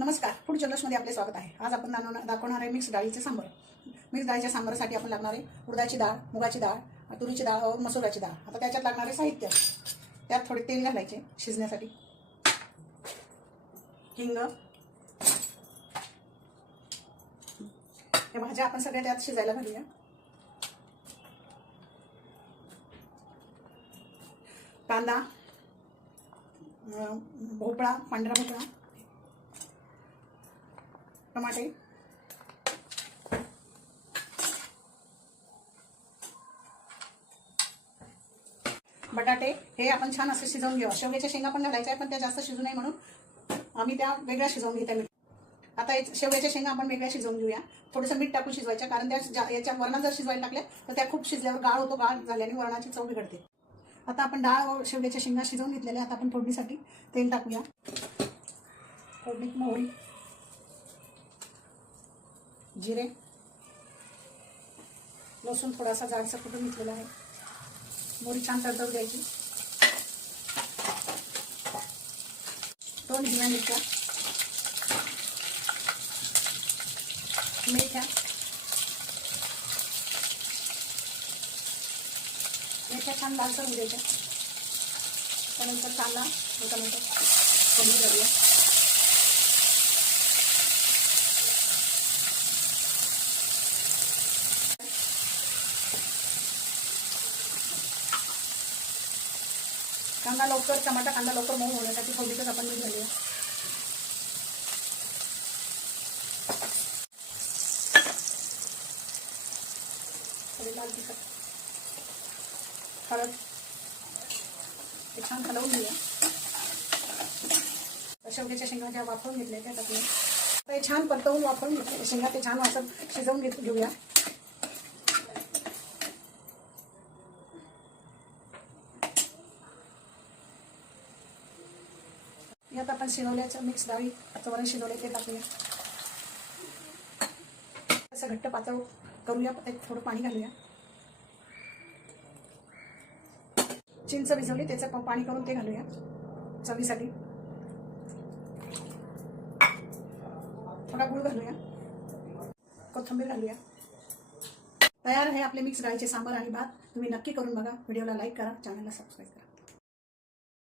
नमस्कार, फूड जर्नल्समध्ये आपले स्वागत आहे। आज आपण दाखवणार आहे मिक्स डाळीचे सांबर। मिक्स डाळीच्या सांबारासाठी आपण लागणार आहे उडदाची डाळ, मुगाची डाळ, तुरीची डाळ और मसुराची डाळ। आता त्याच्यात लागणारे साहित्य, त्यात थोडे तेल घालायचे शिजण्यासाठी, हिंग, या भाज्या आपण सगळ्या त्यात शिजायला घालूया। कांदा, भोपळा, पांढरा भोपळा, टमाटे, बटाटे हे आपण छान असे शिजवून घेऊ। शेवग्याच्या शेंगा पण घालायच्या आहे, पण त्या जास्त शिजू नये म्हणून आम्ही त्या वेगळ्या शिजवून घेतो। आता शेवग्याच्या शेंगा आपण वेगळ्या शिजवून घेऊया। थोडंसं मीठ टाकून शिजवायच्या, कारण त्या याच्या वरणात जर शिजवायला टाकल्या तर त्या खूप शिजल्यावर गाळ होतो, गाळ झाल्याने वरणाची चव बिघडते। आता आपण डाळ व शेवग्याच्या शेंगा शिजवून घेतलेल्या। आता आपण फोडणीसाठी तेल टाकूया। फोडणीत मोहरी, जिरे, लसूण थोडासा जाडसर कुटून घेतलेला आहे। मोहरी छान तडतडू द्यायची। 2 हिरव्या मिरच्या, मेथ्या, छान लालसर होऊ द्यायच्या। त्यानंतर कांदा टोमॅटो फोडणी घालूया। कांदा लवकर मऊ होण्यासाठी फोडणीतच आपण मीठ घालूया। थोडी लाल तिखट, हळद, हे छान हलवून घेऊया। शेवग्याच्या शेंगा ज्या वाफवून घेतल्या त्या टाकूया। ते छान परतवून वाफवून घेतले शेंगा, ते छान असं शिजवून घेऊया। यात आपण शिजवल्याचं मिक्स डाळी वरण शिजवले ते टाकूया। असं घट्ट पातळ करूया, थोडं पाणी घालूया। चिंच भिजवली त्याचं पाणी करून ते घालूया चवीसाठी। थोडा गुळ घालूया, कोथिंबीर घालूया। तयार आहे आपले मिक्स डाळीचे सांबार आणि भात। तुम्ही नक्की करून बघा। व्हिडिओला लाईक करा, चॅनलला सबस्क्राईब करा।